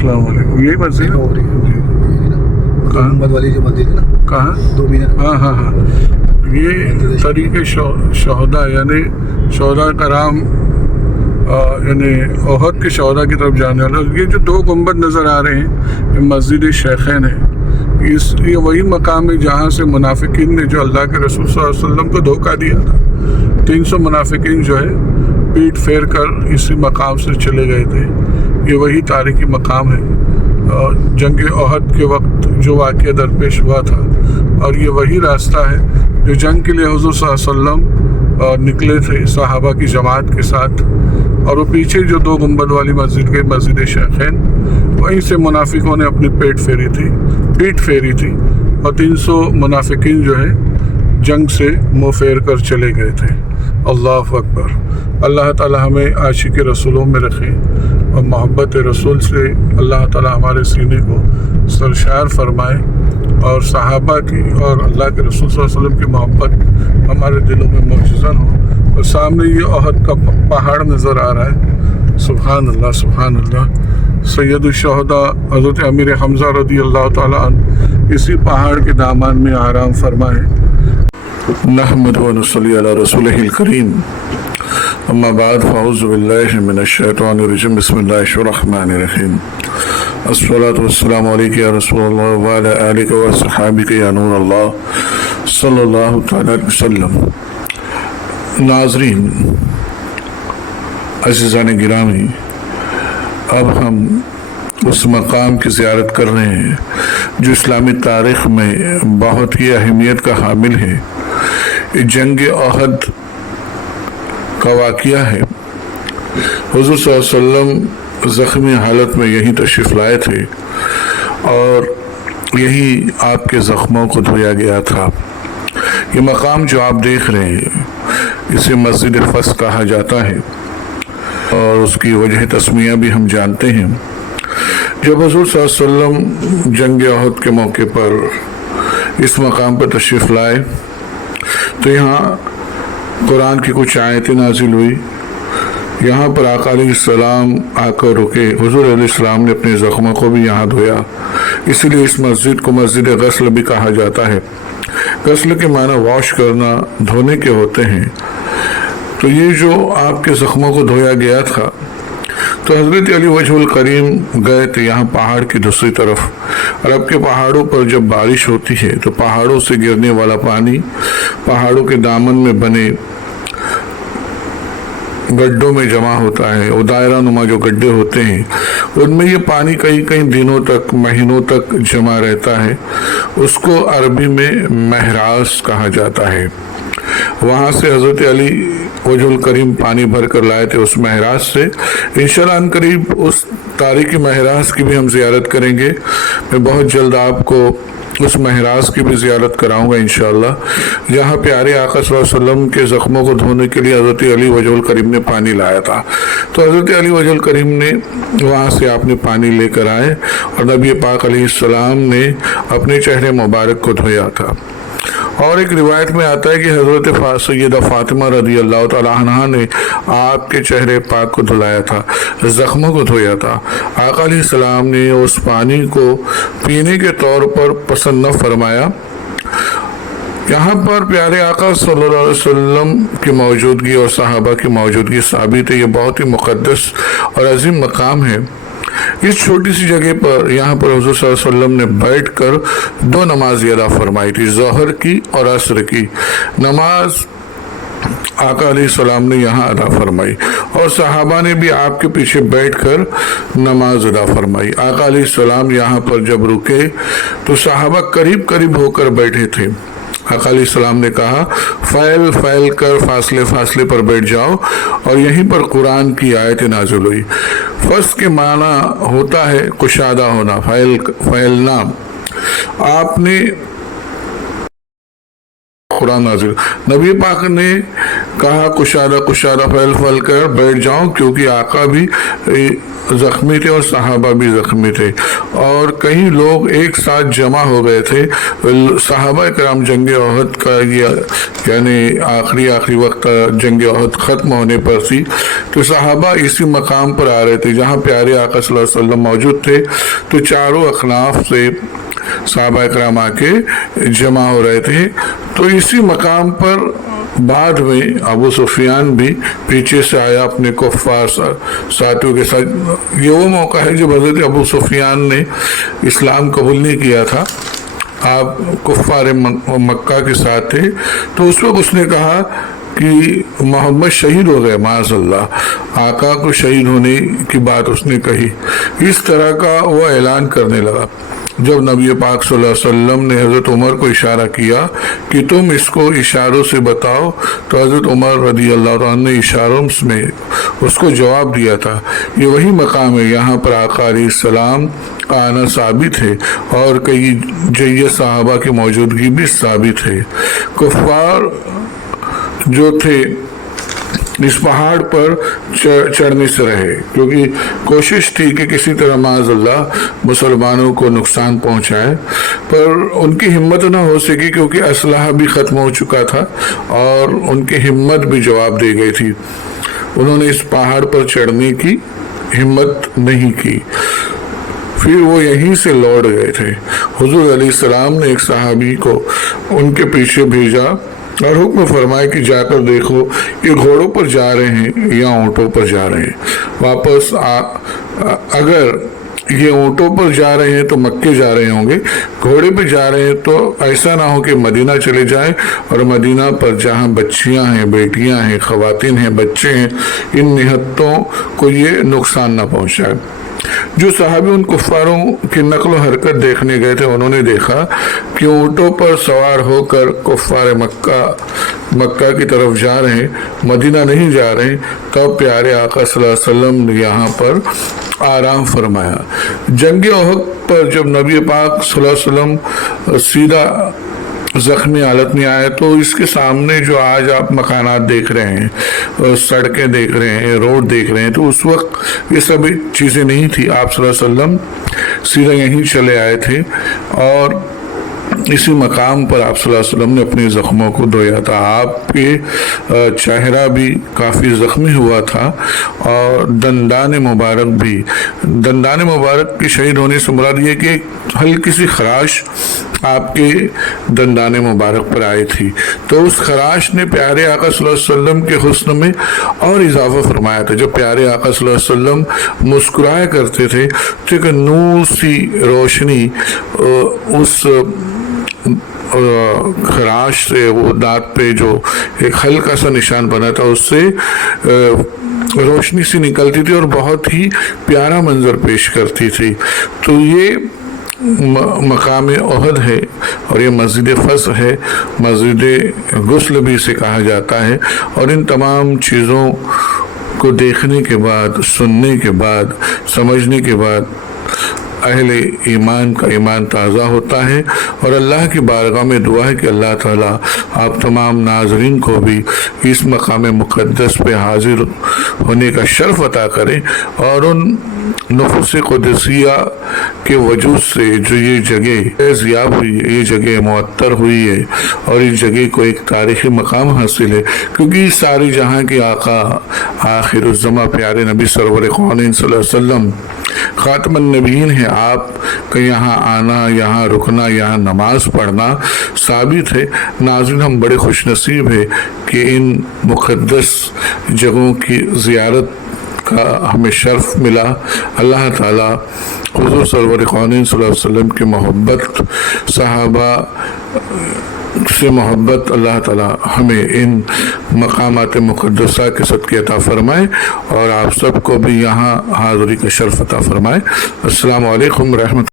अस्सलाम वालेकुम। यही मस्जिद है? मोहम्मद वाली जो मस्जिद है ना, कहाँ? 2 मीनार। हाँ हाँ हाँ, ये तरीके शहदा यानी शहदा कराम यानी ओहद के शहदा की तरफ जाने वाला। ये जो 2 गुंबद नज़र आ रहे हैं ये मस्जिद शेखैन है। ये वही मकाम है जहाँ से मुनाफिकीन ने जो अल्लाह के रसूल सल्लल्लाहु अलैहि वसल्लम को धोखा दिया था। 300 मुनाफिकीन जो है पीठ फेर कर इसी मकाम से चले गए थे। ये वही तारीखी मकाम है जंग ओहद के वक्त जो वाक़या दरपेश हुआ था, और ये वही रास्ता है जो जंग के लिए हुज़ूर सल्लल्लाहु अलैहि वसल्लम निकले थे सहाबा की जमात के साथ। और वो पीछे जो 2 गुंबद वाली मस्जिद के मस्जिद शेखैन, वहीं से मुनाफिकों ने अपनी पीठ फेरी थी और 300 मुनाफिकीन जो है जंग से मुँह फेर कर चले गए थे। अल्लाह अकबर। अल्लाह ताला हमें आशिक रसूलों में रखे और मोहब्बत रसूल से अल्लाह ताला हमारे सीने को सरशार फरमाए और सहाबा की और अल्लाह के रसूल सल्लल्लाहु अलैहि वसल्लम की मोहब्बत हमारे दिलों में मौजूज़न हो। और सामने ये ओहद का पहाड़ नज़र आ रहा है। सुभान अल्लाह, सुभान अल्लाह। सैयदुल शुहदा हज़रत अमीर हमज़ा रज़ी अल्लाह ताला अन्हु इसी पहाड़ के दामन में आराम फरमाए। नहमदु व नसल्ली अला रसूलिहिल करीम, अम्मा बाद, फ़अऊज़ु बिल्लाहि मिनश शैतानिर रजीम, बिस्मिल्लाहिर रहमानिर रहीम। अस्सलातु वस्सलामु अलैका या रसूलल्लाह व अला आलिका व अस्हाबिका या नूर अल्लाह सल्लल्लाहु तआला अलैहि वसल्लम। नाज़रीन, अज़ीज़ान गिरामी, अब हम उस मकाम की ज़ियारत कर रहे हैं जो इस्लामी तारीख़ में बहुत ही अहमियत का हामिल है। ये जंग ओहद का वाक़या है। हुज़ूर सल्लल्लाहु अलैहि वसल्लम ज़ख्मी हालत में यहीं तशरीफ़ लाए थे और यही आपके ज़ख्मों को धोया गया था। ये मकाम जो आप देख रहे हैं इसे मस्जिद फस कहा जाता है और उसकी वजह तस्मिया भी हम जानते हैं। जब हुज़ूर सल्लल्लाहु अलैहि वसल्लम जंग ओहद के मौके पर इस मकाम पर तशरीफ़ लाए तो यहाँ कुरान की कुछ आयतें नाजिल हुई। यहाँ पर आका अलैहिस्सलाम आकर रुके। हुज़ूर अलैहिस्सलाम ने अपने ज़ख्मों को भी यहाँ धोया। इसीलिए इस मस्जिद को मस्जिद गस्ल भी कहा जाता है। गस्ल के माना वॉश करना, धोने के होते हैं। तो ये जो आपके ज़ख्मों को धोया गया था, तो हज़रत अली वजहुल करीम गए थे यहाँ पहाड़ की दूसरी तरफ। अरब के पहाड़ों पर जब बारिश होती है तो पहाड़ों से गिरने वाला पानी पहाड़ों के दामन में बने गड्ढों में जमा होता है। वो दायरा नुमा जो गड्ढे होते हैं उनमें ये पानी कई कई दिनों तक, महीनों तक जमा रहता है। उसको अरबी में महराज कहा जाता है। वहाँ से हज़रत अली वजहुल करीम पानी भर कर लाए थे उस महराज से। इंशाअल्लाह करीब उस तारीख़ी महराज की भी हम ज़ियारत करेंगे। मैं बहुत जल्द आपको उस महराज की भी ज़ियारत कराऊंगा इंशाअल्लाह, जहाँ प्यारे आका सल्लल्लाहु अलैहि वसल्लम के ज़ख्मों को धोने के लिए हज़रत अली वजहुल करीम ने पानी लाया था। तो हज़रत अली वजहुल करीम ने वहाँ से आपने पानी लेकर आए और नबी पाक अलैहिस्सलाम ने अपने चेहरे मुबारक को धोया था। और एक रिवायत में आता है कि हज़रत सैयदा फ़ातिमा रज़ी अल्लाह तआला अन्हा ने आपके चेहरे पाक को धुलाया था, ज़ख्मों को धोया था। आका अलैहिस्सलाम ने उस पानी को पीने के तौर पर पसंद न फरमाया। यहाँ पर प्यारे आका सल्लल्लाहु अलैहि वसल्लम की मौजूदगी और सहाबा की मौजूदगी साबित है। ये बहुत ही मुक़द्दस और अजीम मकाम है। इस छोटी सी जगह पर यहाँ पर हुज़ूर सल्लल्लाहु अलैहि वसल्लम ने बैठकर 2 नमाज अदा फरमाई थी, ज़ोहर की और असर की नमाज आका अलैहिस्सलाम ने यहाँ अदा फरमाई और सहाबा ने भी आपके पीछे बैठकर नमाज अदा फरमाई। आका अलैहिस्सलाम यहाँ पर जब रुके तो सहाबा करीब करीब होकर बैठे थे। आका अलैहिस्सलाम ने कहा, फैल फैल कर फासले फासले पर बैठ जाओ, और यहीं पर कुरान की आयत नाज़िल हुई। फस के माना होता है कुशादा होना, फैलना। आपने कुरान नाज़िल, नबी पाक ने کہا کشادہ کشادہ پھیل پھیل کر بیٹھ جاؤں، کیونکہ آقا بھی زخمی تھے اور صحابہ بھی زخمی تھے، اور کئی لوگ ایک ساتھ جمع ہو گئے تھے۔ صحابہ کرام جنگ احد کا یعنی آخری وقت جنگ احد ختم ہونے پر تھی، تو صحابہ اسی مقام پر آ رہے تھے جہاں پیارے آقا صلی اللہ علیہ وسلم موجود تھے، تو چاروں اخناف سے صحابہ کرام آ کے جمع ہو رہے تھے۔ تو اسی مقام پر بعد میں ابو سفیان بھی پیچھے سے آیا اپنے کفار ساتھیوں کے ساتھ۔ یہ وہ موقع ہے جب حضرت ابو سفیان نے اسلام قبول نہیں کیا تھا، آپ کفار مکہ کے ساتھ تھے، تو اس وقت اس نے کہا کہ محمد شہید ہو گئے، معاذ اللہ، آقا کو شہید ہونے کی بات اس نے کہی۔ اس طرح کا وہ اعلان کرنے لگا۔ جب نبی پاک صلی اللہ علیہ وسلم نے حضرت عمر کو اشارہ کیا کہ تم اس کو اشاروں سے بتاؤ، تو حضرت عمر رضی اللہ عنہ نے اشاروں میں اس کو جواب دیا تھا۔ یہ وہی مقام ہے یہاں پر آقا علیہ السلام آنا ثابت ہے، اور کئی جید صحابہ کی موجودگی بھی ثابت ہے۔ کفار جو تھے اس پہاڑ پر چڑھنے سے رہے، کیونکہ کوشش تھی کہ کسی طرح معاذ اللہ مسلمانوں کو نقصان پہنچائے، پر ان کی ہمت نہ ہو سکی کیونکہ اسلحہ بھی ختم ہو چکا تھا اور ان کی ہمت بھی جواب دے گئی تھی۔ انہوں نے اس پہاڑ پر چڑھنے کی ہمت نہیں کی، پھر وہ یہیں سے لوٹ گئے تھے۔ حضور علیہ السلام نے ایک صحابی کو ان کے پیچھے بھیجا اور حکم فرمایا کہ جا کر دیکھو یہ گھوڑوں پر جا رہے ہیں یا اونٹوں پر جا رہے ہیں۔ واپس اگر یہ اونٹوں پر جا رہے ہیں تو مکے جا رہے ہوں گے، گھوڑے پہ جا رہے ہیں تو ایسا نہ ہو کہ مدینہ چلے جائیں اور مدینہ پر جہاں بچیاں ہیں، بیٹیاں ہیں، خواتین ہیں، بچے ہیں، ان نہتوں کو یہ نقصان نہ پہنچائے۔ جو صحابی ان کفاروں کی نقل و حرکت دیکھنے گئے تھے، انہوں نے دیکھا کہ اونٹوں پر سوار ہو کر کفار مکہ کی طرف جا رہے ہیں، مدینہ نہیں جا رہے۔ تب پیارے آقا صلی اللہ علیہ وسلم نے یہاں پر آرام فرمایا۔ جنگ احد پر جب نبی پاک صلی اللہ علیہ وسلم سیدھا زخمی حالت میں آئے، تو اس کے سامنے جو آج آپ مکانات دیکھ رہے ہیں، سڑکیں دیکھ رہے ہیں، روڈ دیکھ رہے ہیں، تو اس وقت یہ سب چیزیں نہیں تھی۔ آپ صلی اللہ علیہ وسلم سیدھا یہیں چلے آئے تھے اور اسی مقام پر آپ صلی اللہ علیہ وسلم نے اپنے زخموں کو دھویا تھا۔ آپ کے چہرہ بھی کافی زخمی ہوا تھا اور دندان مبارک کے شہید ہونے سے مراد یہ کہ ہلکی سی خراش آپ کے دندان مبارک پر آئی تھی، تو اس خراش نے پیارے آقا صلی اللہ علیہ وسلم کے حسن میں اور اضافہ فرمایا تھا۔ جب پیارے آقا صلی اللہ علیہ وسلم مسکرایا کرتے تھے تو ایک نور سی روشنی اس خراش سے، وہ دانت پہ جو ایک ہلکا سا نشان بنا تھا، اس سے روشنی سی نکلتی تھی اور بہت ہی پیارا منظر پیش کرتی تھی۔ تو یہ مقام احد ہے اور یہ مسجد فضح ہے، مسجد غسل بھی اسے کہا جاتا ہے۔ اور ان تمام چیزوں کو دیکھنے کے بعد، سننے کے بعد، سمجھنے کے بعد اہل ایمان کا ایمان تازہ ہوتا ہے، اور اللہ کی بارگاہ میں دعا ہے کہ اللہ تعالیٰ آپ تمام ناظرین کو بھی اس مقام مقدس پہ حاضر ہونے کا شرف عطا کریں، اور ان نفوس قدسیہ کے وجود سے جو یہ جگہ فیضیاب ہوئی ہے، یہ جگہ معطر ہوئی ہے اور اس جگہ کو ایک تاریخی مقام حاصل ہے، کیونکہ سارے جہاں کے آقا آخر الزماں پیارے نبی سرور کونین صلی اللہ علیہ وسلم خاتم النبیین ہیں۔ آپ کا یہاں آنا، یہاں رکنا، یہاں نماز پڑھنا ثابت ہے۔ ناظرین، ہم بڑے خوش نصیب ہیں کہ ان مقدس جگہوں کی زیارت کا ہمیں شرف ملا۔ اللہ تعالیٰ حضور سرور کونین صلی اللہ علیہ وسلم کی محبت، صحابہ سے محبت، اللہ تعالیٰ ہمیں ان مقامات مقدسہ کے صدقے عطا فرمائے اور آپ سب کو بھی یہاں حاضری کا شرف عطا فرمائے۔ السلام علیکم ورحمۃ